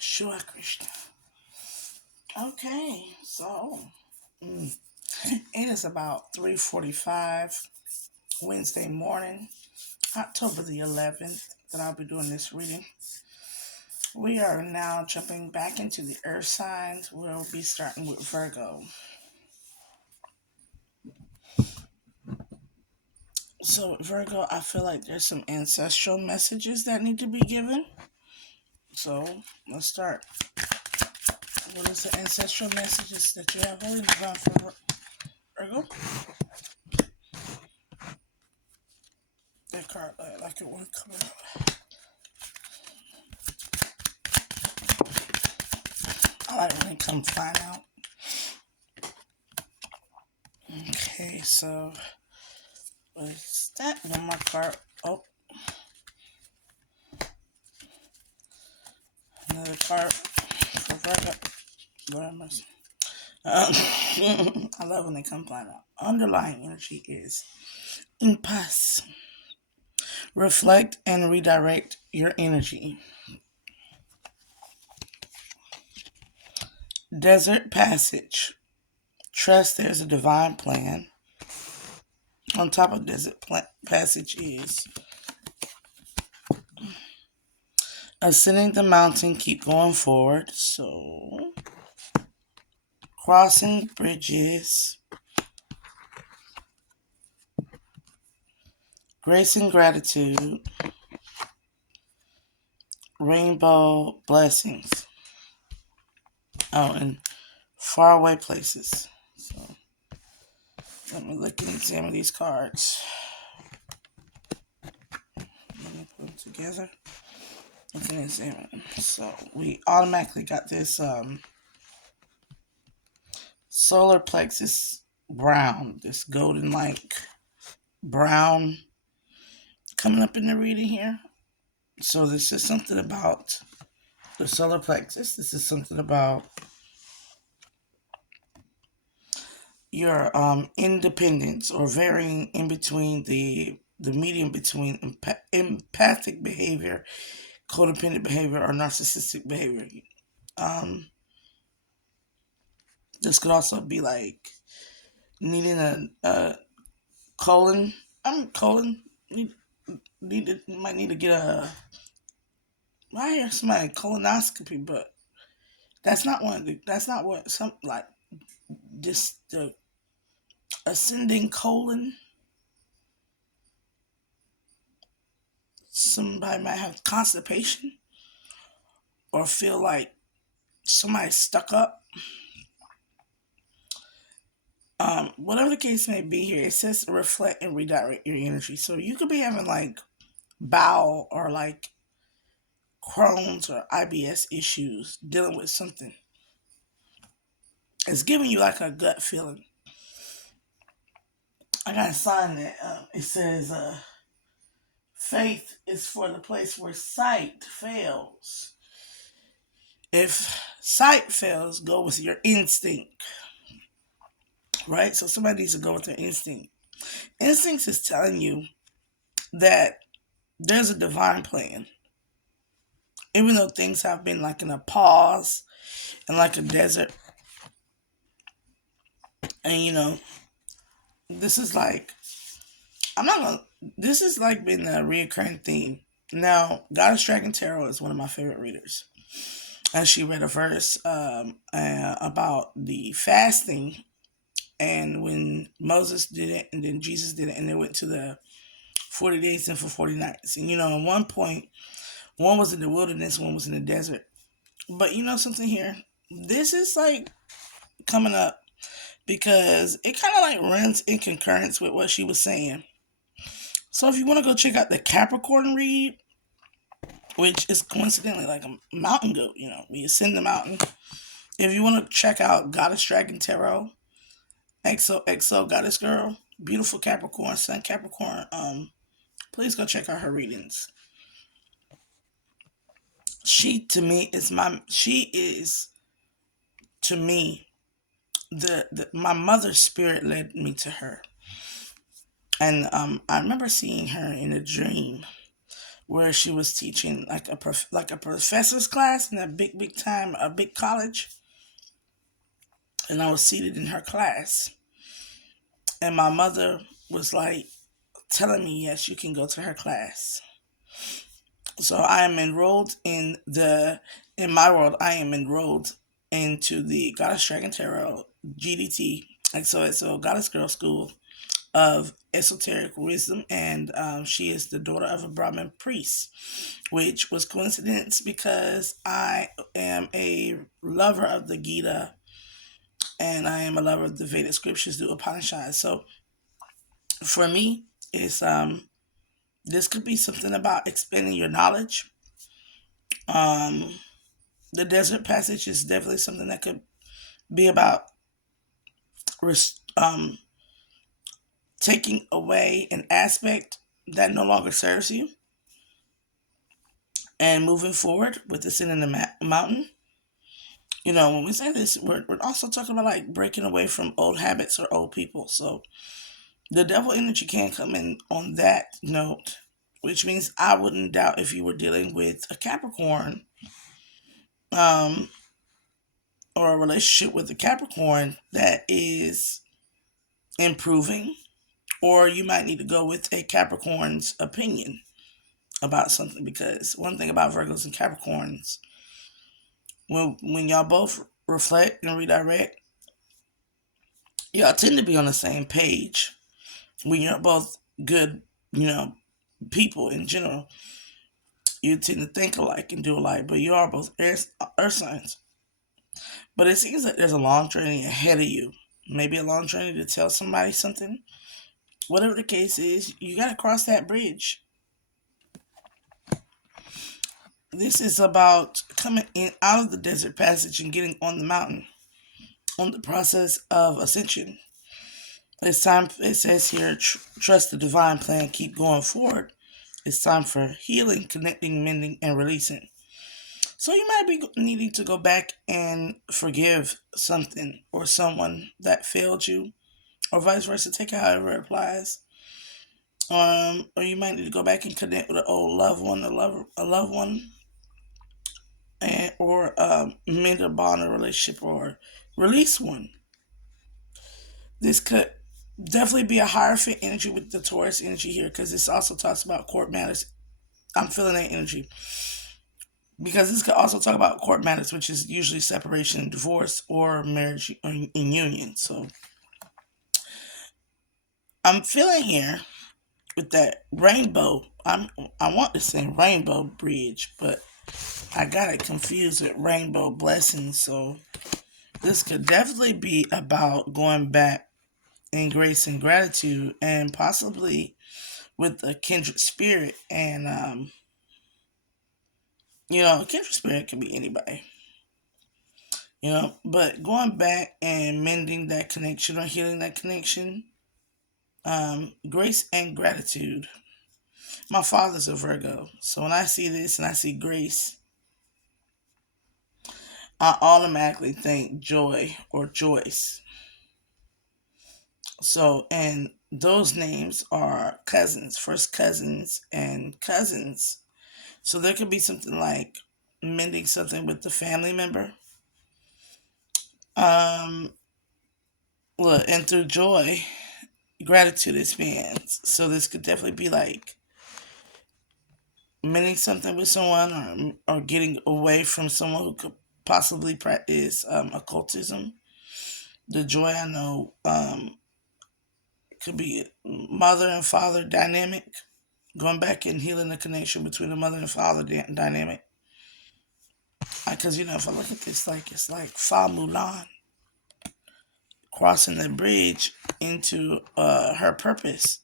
Shua Krishna. Okay, so it is about 3:45 Wednesday morning, October the 11th, that I'll be doing this reading. We are now jumping back into the earth signs. We'll be starting with Virgo. So, Virgo, I feel like there's some ancestral messages that need to be given. So, let's start. What is the ancestral messages that you have heard about for Virgo? That card, like it won't come out. I like when they come flying out. Okay, so what is that? One more card. Oh, another card for Virgo. Lord mercy. I love when they come flying out. Underlying energy is impasse. Reflect and redirect your energy. Desert passage. Trust there's a divine plan. On top of desert passage is ascending the mountain, keep going forward. So, crossing bridges. Grace and gratitude. Rainbow blessings. Oh, and faraway places. So, let me look and examine these cards. Let me put them together. Look and examine them. So, we automatically got this solar plexus brown, this golden like brown coming up in the reading here. So, this is something about the solar plexus. This is something about your independence, or varying in between the medium between empathic behavior, codependent behavior, or narcissistic behavior. This could also be like needing a colon. Colon. Might need to get a. I hear somebody colonoscopy, but that's not one. That's not what some like. Just the ascending colon. Somebody might have constipation or feel like somebody's stuck up. Whatever the case may be here, it says reflect and redirect your energy. So you could be having like bowel or like Crohn's or IBS issues, dealing with something. It's giving you like a gut feeling. I got a sign that it says faith is for the place where sight fails. If sight fails, go with your instinct. Right? So somebody needs to go with their instinct. Instincts is telling you that there's a divine plan. Even though things have been like in a pause and like a desert. And this is like, this is like been a reoccurring theme. Now, Goddess Dragon Tarot is one of my favorite readers. And she read a verse about the fasting, and when Moses did it and then Jesus did it, and they went to the 40 days and for 40 nights. And at one point, one was in the wilderness, one was in the desert. But something here? This is like coming up because it kind of like runs in concurrence with what she was saying. So if you want to go check out the Capricorn read, which is coincidentally like a mountain goat, we ascend the mountain. If you want to check out Goddess Dragon Tarot, XO Goddess Girl, beautiful Capricorn, Sun Capricorn, please go check out her readings. She to me is to me my mother's spirit led me to her. And I remember seeing her in a dream where she was teaching like a professor's class in a big time a big college, and I was seated in her class, and my mother was like telling me, yes, you can go to her class. So I am enrolled in my world. I am enrolled into the Goddess Dragon Tarot GDT, like so it's a Goddess Girl School of Esoteric Wisdom, and she is the daughter of a Brahmin priest, which was coincidence because I am a lover of the Gita and I am a lover of the Vedic scriptures, the Upanishads. So for me, it's this could be something about expanding your knowledge. Um, the Desert Passage is definitely something that could be about um, taking away an aspect that no longer serves you and moving forward with the sin in the mountain. You know, when we say this, we're also talking about like breaking away from old habits or old people. So the devil energy can come in on that note, which means I wouldn't doubt if you were dealing with a Capricorn, um, or a relationship with a Capricorn that is improving, or you might need to go with a Capricorn's opinion about something, because one thing about Virgos and Capricorns, when y'all both reflect and redirect, y'all tend to be on the same page. When you're both good, you know, people in general, you tend to think alike and do alike, but you are both earth signs. But it seems like there's a long journey ahead of you. Maybe a long journey to tell somebody something. Whatever the case is, you got to cross that bridge. This is about coming in out of the desert passage and getting on the mountain, on the process of ascension. It's time, it says here, trust the divine plan, keep going forward. It's time for healing, connecting, mending, and releasing. So you might be needing to go back and forgive something or someone that failed you, or vice versa. Take it however it applies. Or you might need to go back and connect with an old loved one, a loved one, and or mend a bond or relationship, or release one. This could definitely be a higher fit energy with the Taurus energy here, because this also talks about court matters. I'm feeling that energy because this could also talk about court matters, which is usually separation, divorce, or marriage in union. So I'm feeling here with that rainbow. I want to say rainbow bridge, but I got it confused with rainbow blessings. So this could definitely be about going back in grace and gratitude, and possibly with a kindred spirit. And a kindred spirit can be anybody. But going back and mending that connection or healing that connection, grace and gratitude. My father's a Virgo, so when I see this and I see grace, I automatically think joy or Joyce. So, and those names are cousins, first cousins, and cousins. So there could be something like mending something with the family member. Um, Look, and through joy, gratitude expands. So this could definitely be like mending something with someone, or getting away from someone who could possibly practice occultism. The joy, I know, could be mother and father dynamic, going back and healing the connection between the mother and father dynamic. Because if I look at this, like it's like Fa Mulan crossing the bridge into her purpose.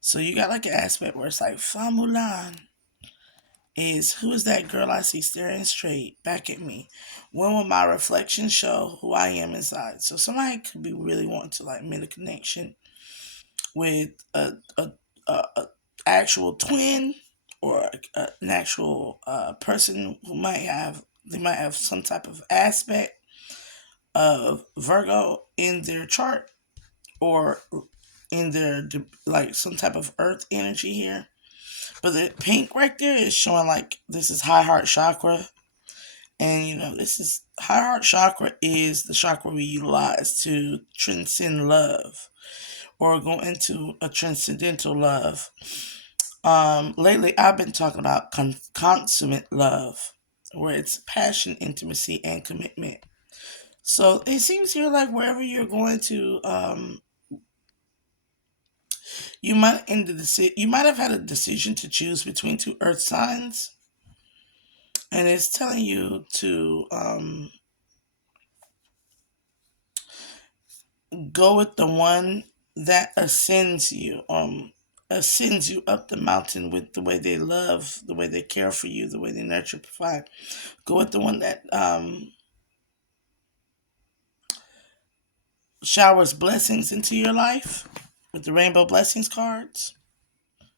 So you got like an aspect where it's like Fa Mulan is, who is that girl I see staring straight back at me? When will my reflection show who I am inside? So somebody could be really wanting to like make a connection with a actual twin, or an actual person who might have some type of aspect of Virgo in their chart, or in their like some type of earth energy here. But the pink right there is showing like this is high heart chakra. And this is high heart chakra is the chakra we utilize to transcend love or go into a transcendental love. Lately, I've been talking about consummate love, where it's passion, intimacy, and commitment. So it seems here like wherever you're going to, you might have had a decision to choose between two earth signs, and it's telling you to go with the one that ascends you up the mountain with the way they love, the way they care for you, the way they nurture, provide. Go with the one that showers blessings into your life with the rainbow blessings cards.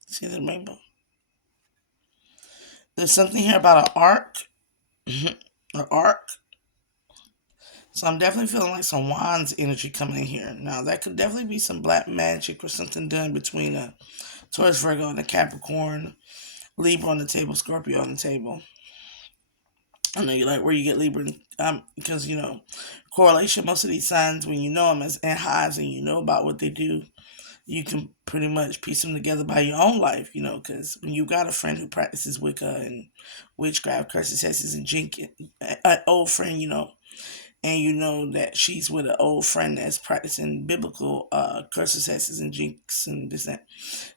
See the rainbow? There's something here about an arc, an arc. So I'm definitely feeling like some wands energy coming in here. Now that could definitely be some black magic or something done between a Taurus, Virgo, and a Capricorn, Libra on the table, Scorpio on the table. I know you like where you get Libra, because correlation. Most of these signs, when you know them as and hives, and you know about what they do, you can pretty much piece them together by your own life. Because when you got a friend who practices Wicca and witchcraft, curses, hexes, and jinking, an old friend, and you know that she's with an old friend that's practicing biblical curses, hexes, and jinx, and this and that.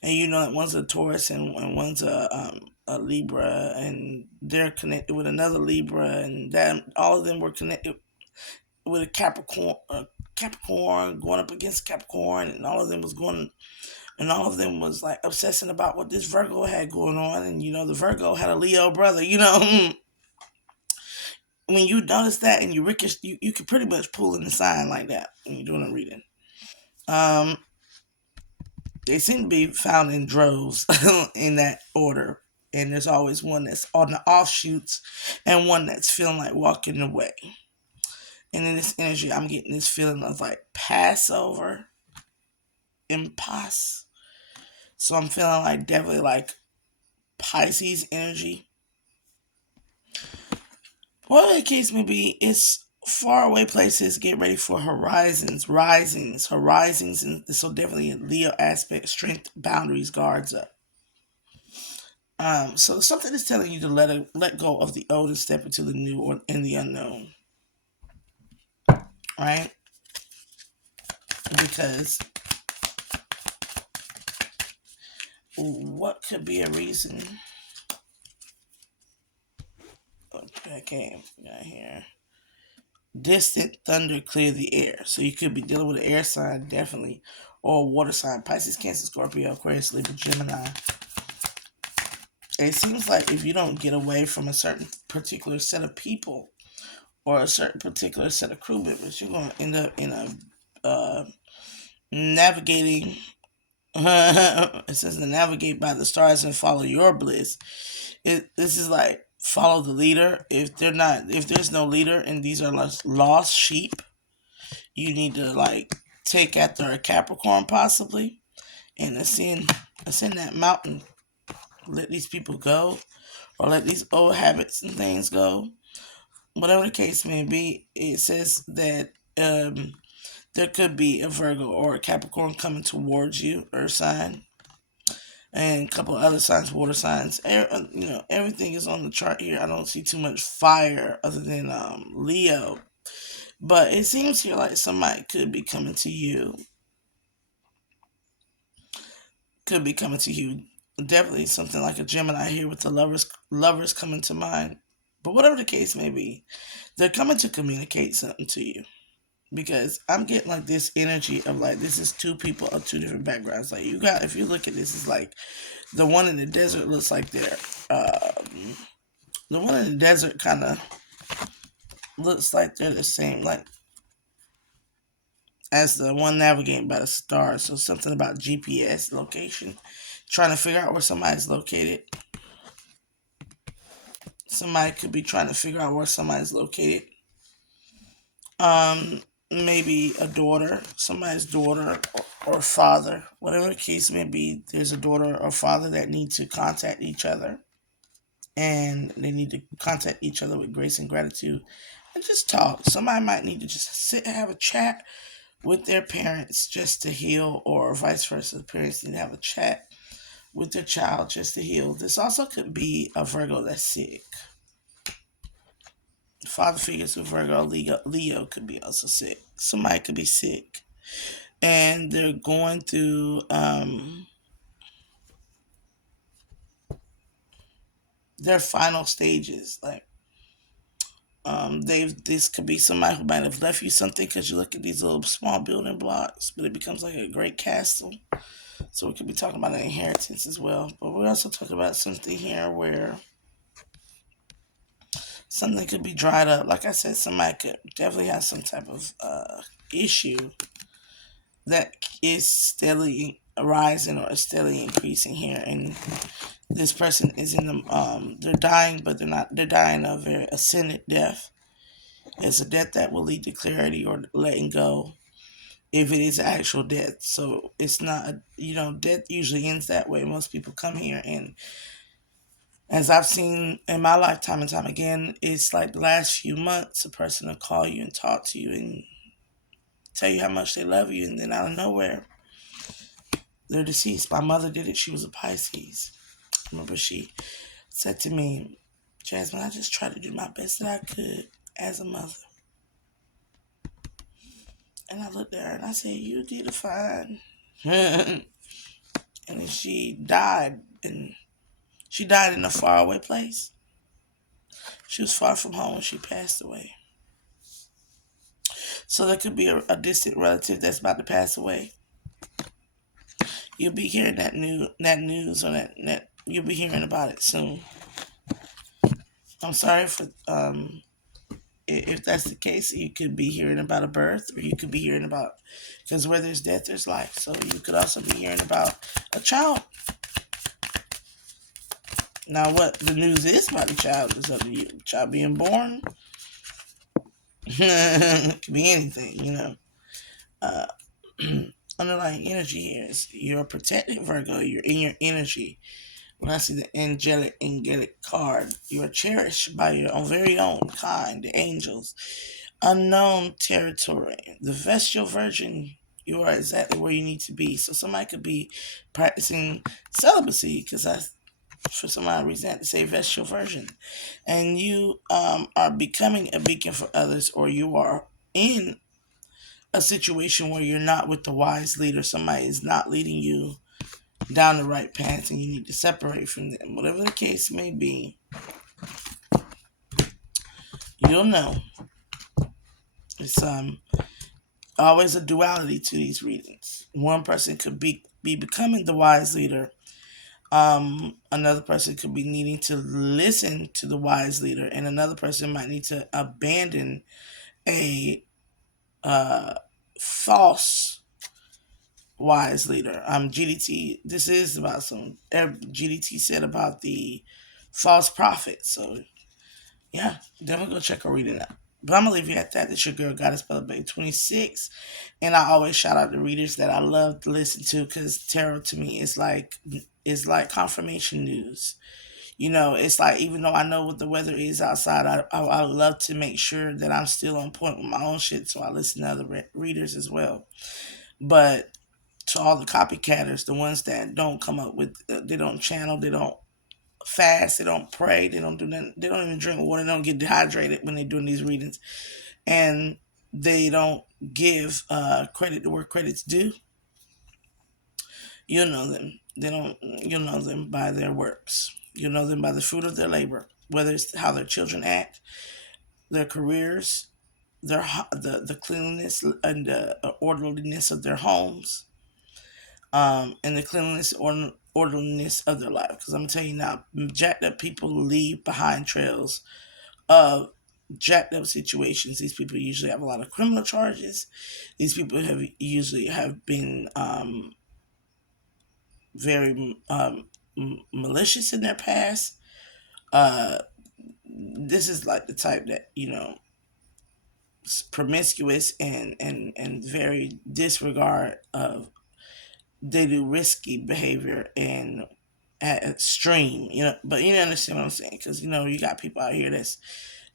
And you know that one's a Taurus and one's a Libra, and they're connected with another Libra, and that all of them were connected with a Capricorn going up against Capricorn, and all of them was going, and all of them was like obsessing about what this Virgo had going on, and the Virgo had a Leo brother. When you notice that and you can pretty much pull in the sign like that when you're doing a reading. Um, they seem to be found in droves in that order. And there's always one that's on the offshoots and one that's feeling like walking away. And in this energy, I'm getting this feeling of like Passover, impasse. So I'm feeling like definitely like Pisces energy. Whatever the case may be, it's faraway places. Get ready for horizons, horizons, and so definitely a Leo aspect, strength, boundaries, guards up. So something is telling you to let go of the old and step into the new or in the unknown, right? Because what could be a reason? Okay, got here. Distant thunder clear the air. So you could be dealing with an air sign, definitely, or a water sign: Pisces, Cancer, Scorpio, Aquarius, Libra, Gemini. It seems like if you don't get away from a certain particular set of people or a certain particular set of crew members, you're going to end up in a navigating. It says to navigate by the stars and follow your bliss. This is like follow the leader. If there's no leader and these are lost sheep, you need to like take after a Capricorn possibly and ascend that mountain. Let these people go, or let these old habits and things go. Whatever the case may be, it says that there could be a Virgo or a Capricorn coming towards you, Earth sign, and a couple of other signs, water signs. Everything is on the chart here. I don't see too much fire other than Leo, but it seems here like somebody could be coming to you. Could be coming to you. Definitely something like a Gemini here with the lovers coming to mind. But whatever the case may be, they're coming to communicate something to you. Because I'm getting like this energy of like this is two people of two different backgrounds. Like if you look at this, it's like the one in the desert looks like the one in the desert kind of looks like they're the same, like as the one navigating by the stars. So something about GPS location, trying to figure out where somebody's located. Somebody could be trying to figure out where somebody's located. maybe a daughter, somebody's daughter or father, whatever the case may be. There's a daughter or father that need to contact each other, and they need to contact each other with grace and gratitude and just talk. Somebody might need to just sit and have a chat with their parents just to heal, or vice versa. The parents need to have a chat with their child just to heal. This also could be a Virgo that's sick. Father figures with Virgo, Leo could be also sick. Somebody could be sick, and they're going through their final stages. Like they've this could be somebody who might have left you something, because you look at these little small building blocks, but it becomes like a great castle. So we could be talking about an inheritance as well. But we're also talking about something here where something could be dried up. Like I said, somebody could definitely have some type of issue that is steadily rising or steadily increasing here, and this person is in the they're dying, but they're dying a very ascendant death. It's a death that will lead to clarity or letting go, if it is actual death. So it's not, death usually ends that way. Most people come here, and as I've seen in my lifetime and time again, it's like the last few months, a person will call you and talk to you and tell you how much they love you, and then out of nowhere, they're deceased. My mother did it. She was a Pisces. I remember she said to me, Jasmine, I just tried to do my best that I could as a mother. And I looked at her and I said, you did fine. And then she died, and she died in a faraway place. She was far from home when she passed away. So there could be a distant relative that's about to pass away. You'll be hearing that news, or that you'll be hearing about it soon. I'm sorry for if that's the case. You could be hearing about a birth, or you could be hearing about, because where there's death, there's life. So you could also be hearing about a child. Now, what the news is about the child is up to you. The child being born, it could be anything. Uh, underlying energy here is you're protected, Virgo. You're in your energy. When I see the angelic card, you are cherished by your own very own kind, the angels. Unknown territory. The Vestal Virgin, you are exactly where you need to be. So somebody could be practicing celibacy, because I, for some odd reason, I had to say Vestal Virgin. And you are becoming a beacon for others, or you are in a situation where you're not with the wise leader. Somebody is not leading you down the right path, and you need to separate from them. Whatever the case may be, you'll know. It's always a duality to these readings. One person could be becoming the wise leader. Another person could be needing to listen to the wise leader, and another person might need to abandon a false wise leader. GDT. This is about some GDT said about the false prophet. So yeah, definitely go check her reading out. But I'm gonna leave you at that. This your girl Goddess Bella Bay 26, and I always shout out the readers that I love to listen to, because tarot to me is like confirmation news. It's like, even though I know what the weather is outside, I love to make sure that I'm still on point with my own shit. So I listen to other readers as well. But to all the copycatters, the ones that don't come up with, they don't channel, they don't fast, they don't pray, they don't do nothing, they don't even drink water, they don't get dehydrated when they're doing these readings, and they don't give credit to where credit's due. You'll know them. You'll know them by their works. You'll know them by the fruit of their labor, whether it's how their children act, their careers, the cleanliness and the orderliness of their homes, and the cleanliness or orderliness of their life. Because I'm telling you now, jacked up people leave behind trails of jacked up situations. These people usually have a lot of criminal charges. These people have usually have been very malicious in their past. Uh, this is like the type that promiscuous and very disregard of, they do risky behavior and at extreme, but you understand what I'm saying, because you got people out here that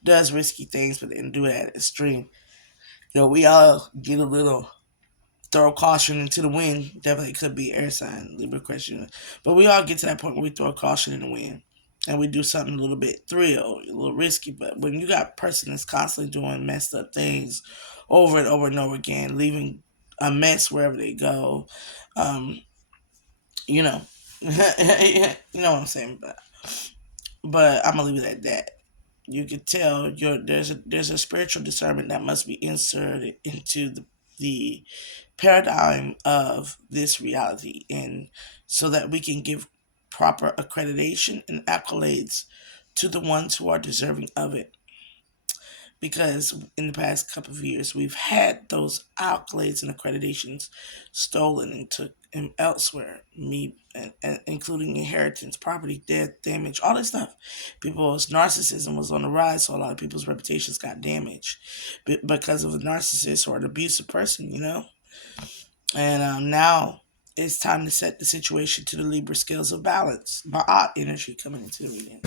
does risky things but then do it at extreme. We all get a little, throw caution into the wind. Definitely could be air sign, Libra question. But we all get to that point where we throw caution in the wind and we do something a little bit thrill, a little risky. But when you got a person that's constantly doing messed up things over and over and over again, leaving a mess wherever they go, um, you know, you know what I'm saying. But I'm gonna leave it at that. You can tell there's a spiritual discernment that must be inserted into the paradigm of this reality, and so that we can give proper accreditation and accolades to the ones who are deserving of it. Because in the past couple of years, we've had those accolades and accreditations stolen and took elsewhere, including inheritance, property, death, damage, all this stuff. People's narcissism was on the rise, so a lot of people's reputations got damaged because of a narcissist or an abusive person. And now it's time to set the situation to the Libra scales of balance. Ma'at energy coming into the reading.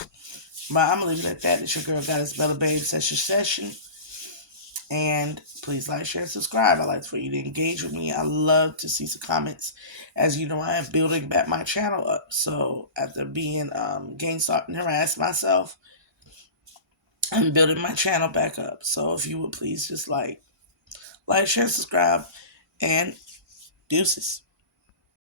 But I'm going to leave it at that. It's your girl, Goddess Bella Babe, Sesha Session. And please like, share, and subscribe. I like for you to engage with me. I love to see some comments. As you know, I am building back my channel up. So after being gainstalked and harassed myself, I'm building my channel back up. So if you would please just like, share, subscribe, and deuces.